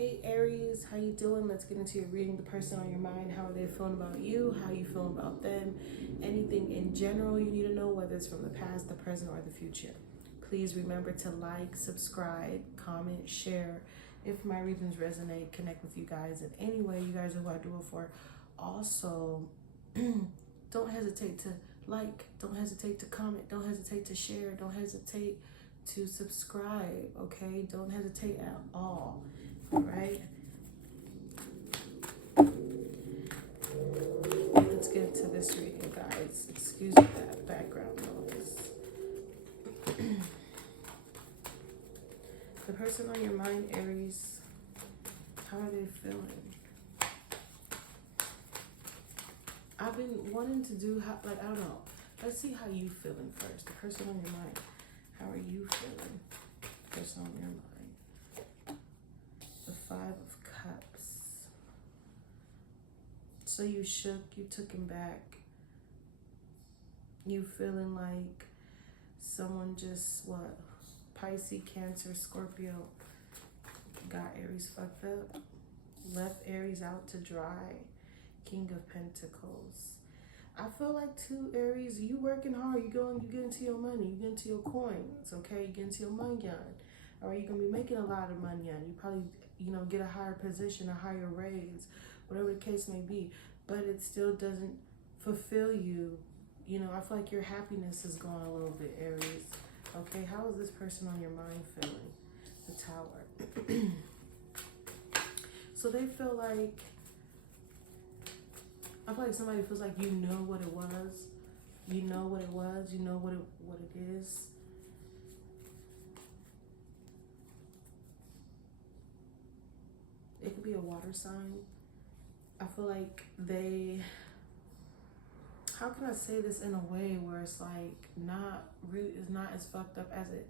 Hey Aries, how you doing? Let's get into your reading. The person on your mind, how are they feeling about you? How you feeling about them? Anything in general you need to know, whether it's from the past, the present, or the future. Please remember to like, subscribe, comment, share. If my readings resonate, connect with you guys in any way. You guys are who I do it for. Also, don't hesitate to like, don't hesitate to comment, don't hesitate to share, don't hesitate to subscribe, okay? Don't hesitate at all. All right, let's get into this reading, guys. Excuse that background noise. The person on your mind, Aries, how are they feeling? I've been wanting to do, I don't know. Let's see how you feeling first. The person on your mind, how are you feeling? The person on your mind. The Five of Cups. So you shook, you took him back. You feeling like someone just, Pisces, Cancer, Scorpio, got Aries fucked up, left Aries out to dry. King of Pentacles. I feel like too, Aries, you working hard, you get into your money, you get into your coins, okay? You get into your money, or you're gonna be making a lot of money, and you probably, get a higher position, a higher raise, whatever the case may be, but it still doesn't fulfill you. I feel like your happiness is gone a little bit, Aries. Okay, how is this person on your mind feeling? The Tower. So they feel like, I feel like somebody feels like you know what it was. You know what it was. You know what it is. It could be a water sign. I feel like how can I say this in a way where it's like it's not as fucked up as it.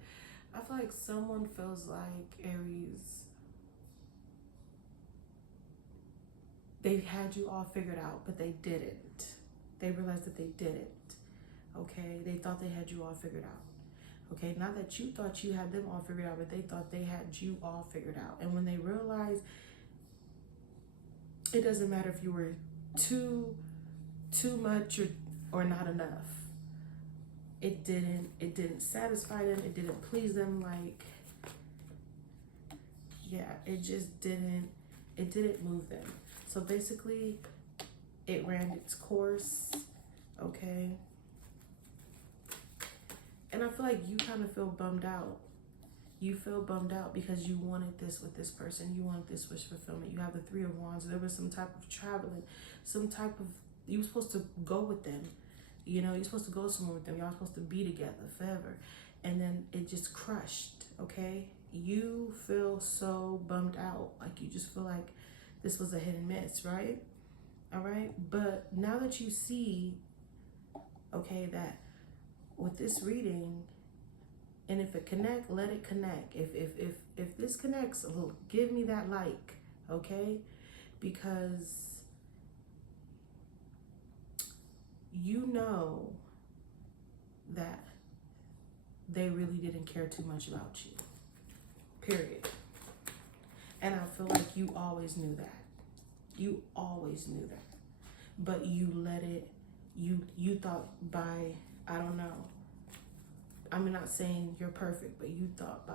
I feel like someone feels like, Aries, they had you all figured out, but they didn't. They realized that they didn't. Okay, they thought they had you all figured out. Okay, not that you thought you had them all figured out, but they thought they had you all figured out. And when they realized, it doesn't matter if you were too much or not enough. It didn't satisfy them. It didn't please them. Like, yeah, it just didn't move them. So basically, it ran its course, okay? And I feel like you kind of feel bummed out. You feel bummed out because you wanted this with this person. You wanted this wish fulfillment. You have the Three of Wands. There was some type of traveling, you were supposed to go with them. You're supposed to go somewhere with them. Y'all supposed to be together forever. And then it just crushed, okay? You feel so bummed out. Like, you just feel like this was a hit and miss, right? All right. But now that you see, okay, that with this reading, and if it connect, let it connect. If this connects, give me that like, okay? Because you know that they really didn't care too much about you. Period. And I feel like you always knew that. You always knew that. But you let it, you thought by, I don't know, I'm not saying you're perfect, but you thought by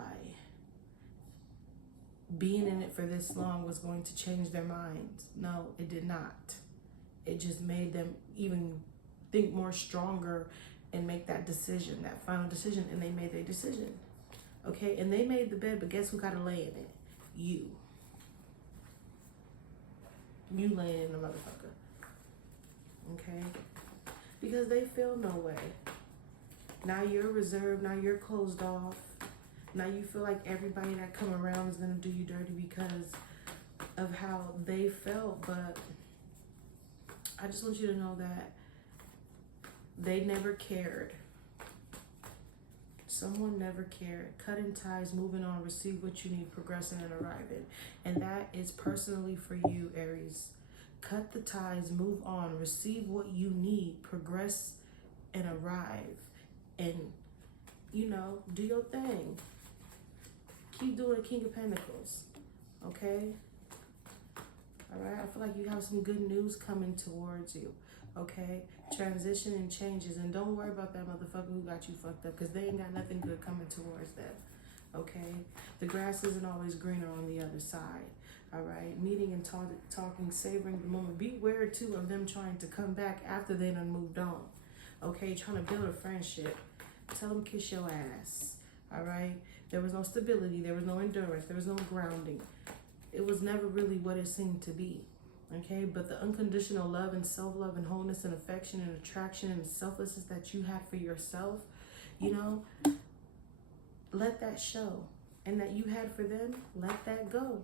being in it for this long was going to change their minds. No, it did not. It just made them even think more stronger and make that decision, that final decision, and they made their decision. Okay, and they made the bed, but guess who got to lay in it? You. You laying in the motherfucker. Okay? Because they feel no way. Now you're reserved, now you're closed off. Now you feel like everybody that come around is gonna do you dirty because of how they felt. But I just want you to know that they never cared. Someone never cared. Cutting ties, moving on, receive what you need, progressing and arriving. And that is personally for you, Aries. Cut the ties, move on, receive what you need, progress and arrive. And, do your thing. Keep doing King of Pentacles, okay? okay? All right, I feel like you have some good news coming towards you, okay? Transition and changes, and don't worry about that motherfucker who got you fucked up, because they ain't got nothing good coming towards them, okay? The grass isn't always greener on the other side, all right? Meeting and talking, savoring the moment. Beware, too, of them trying to come back after they done moved on, okay? Trying to build a friendship. Tell them kiss your ass, all right? There was no stability. There was no endurance. There was no grounding. It was never really what it seemed to be, okay? But the unconditional love and self-love and wholeness and affection and attraction and selflessness that you had for yourself, you know, let that show. And that you had for them, let that go.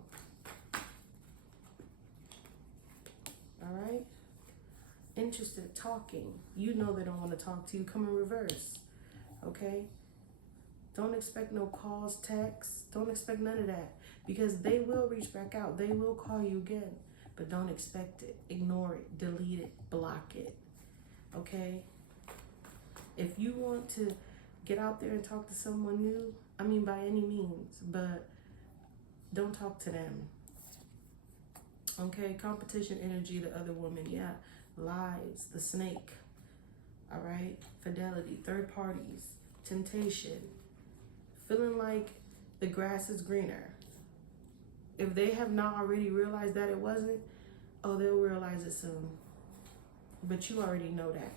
All right? Interested, talking. You know they don't want to talk to you. Come in reverse, okay? Don't expect no calls, texts. Don't expect none of that. Because they will reach back out. They will call you again. But don't expect it. Ignore it. Delete it. Block it. Okay? If you want to get out there and talk to someone new, I mean by any means, but don't talk to them. Okay? Competition energy, the other woman. Yeah. Lies. The snake. All right? Fidelity. Third parties. Temptation. Feeling like the grass is greener. If they have not already realized that it wasn't, oh, they'll realize it soon. But you already know that.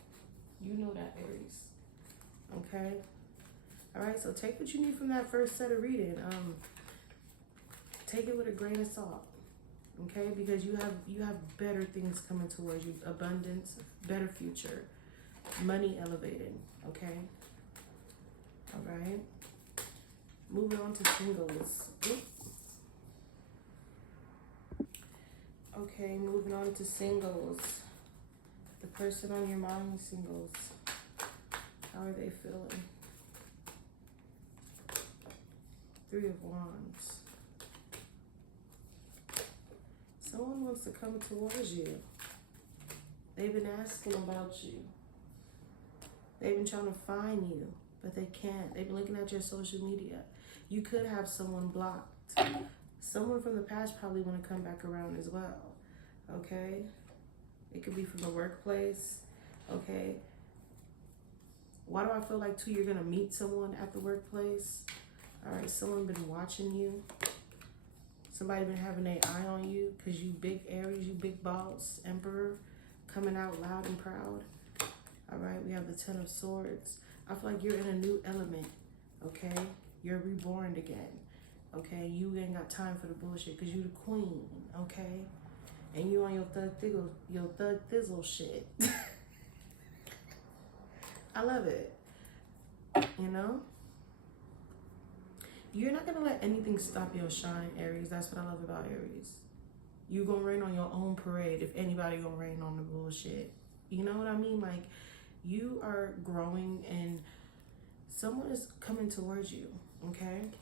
You know that, Aries. Okay? All right, so take what you need from that first set of reading. Take it with a grain of salt. Okay? Because you have better things coming towards you. Abundance, better future, money elevating. Okay? All right? Moving on to singles. Oops. Okay, moving on to singles. The person on your mind, singles. How are they feeling? Three of Wands. Someone wants to come towards you. They've been asking about you. They've been trying to find you, but they can't. They've been looking at your social media. You could have someone blocked. Someone from the past probably want to come back around as well, okay? It could be from the workplace, okay? Why do I feel like, too, you're going to meet someone at the workplace? All right, someone been watching you. Somebody been having their eye on you because you big Aries, you big boss, emperor, coming out loud and proud. All right, we have the Ten of Swords. I feel like you're in a new element, okay? You're reborn again. Okay, you ain't got time for the bullshit because you the queen, okay? And you on your thug thizzle shit. I love it. You know? You're not going to let anything stop your shine, Aries. That's what I love about Aries. You going to rain on your own parade if anybody going to rain on the bullshit. You know what I mean? Like, you are growing and someone is coming towards you, okay?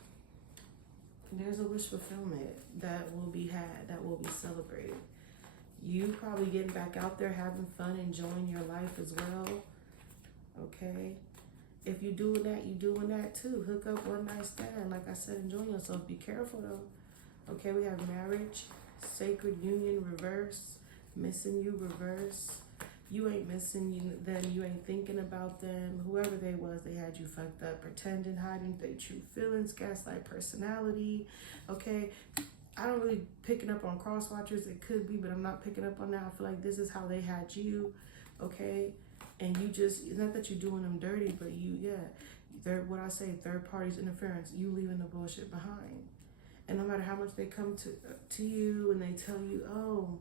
There's a wish fulfillment that will be had, that will be celebrated. You probably getting back out there, having fun, enjoying your life as well. Okay? If you doing that, you doing that too. Hook up, one night stand. Like I said, enjoy yourself. Be careful though. Okay, we have marriage, sacred union, reverse, missing you, reverse. You ain't missing them. You ain't thinking about them. Whoever they was, they had you fucked up. Pretending, hiding their true feelings, gaslight personality. Okay? I don't really picking up on cross watchers. It could be, but I'm not picking up on that. I feel like this is how they had you. Okay? And you just, it's not that you're doing them dirty, but you, what I say, third parties interference. You leaving the bullshit behind. And no matter how much they come to you and they tell you, oh,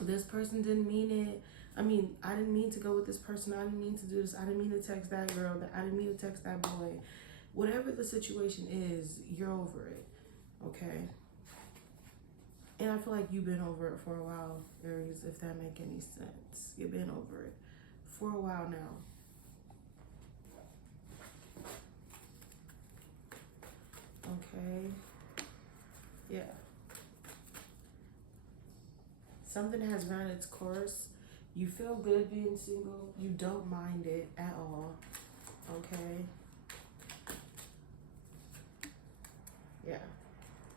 this person didn't mean it. I mean, I didn't mean to go with this person. I didn't mean to do this. I didn't mean to text that girl. I didn't mean to text that boy. Whatever the situation is, you're over it, okay? And I feel like you've been over it for a while, Aries, if that make any sense. You've been over it for a while now. Okay. Yeah. Something has run its course. You feel good being single. You don't mind it at all. Okay? Yeah.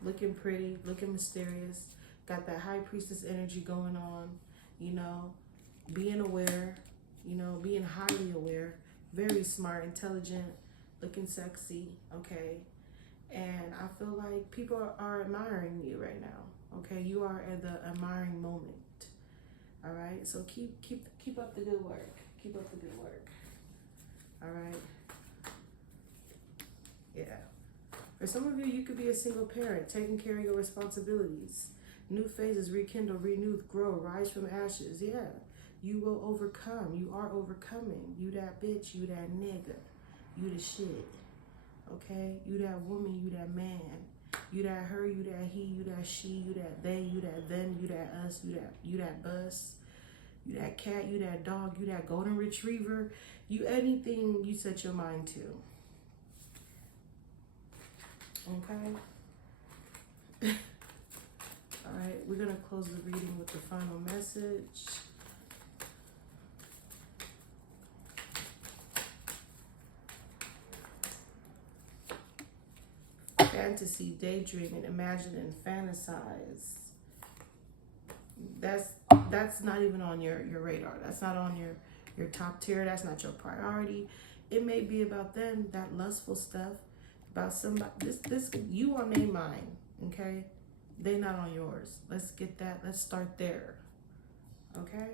looking pretty, looking mysterious, got that high priestess energy going on, you know, being aware, you know, being highly aware, very smart, intelligent, looking sexy, okay? And I feel like people are admiring you right now, okay? You are at the admiring moment, all right? So keep up the good work. Keep up the good work, all right? Yeah. For some of you, you could be a single parent, taking care of your responsibilities. New phases, rekindle, renew, grow, rise from ashes. Yeah. You will overcome. You are overcoming. You that bitch, you that nigga. You the shit. Okay? You that woman, you that man. You that her, you that he, you that she, you that they, you that them, you that us, you that bus. You that cat, you that dog, you that golden retriever. You anything you set your mind to. Okay? All right, we're going to close the reading with the final message. Fantasy, daydream, and imagine and fantasize. That's not even on your radar. That's not on your top tier. That's not your priority. It may be about them, that lustful stuff, about somebody. This you on their mind, okay? They not on yours. Let's get that. Let's start there. Okay?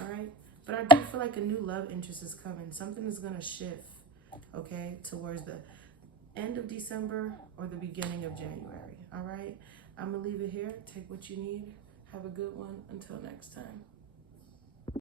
All right? But I do feel like a new love interest is coming. Something is going to shift, okay, towards the end of December or the beginning of January. All right? I'm going to leave it here. Take what you need. Have a good one. Until next time.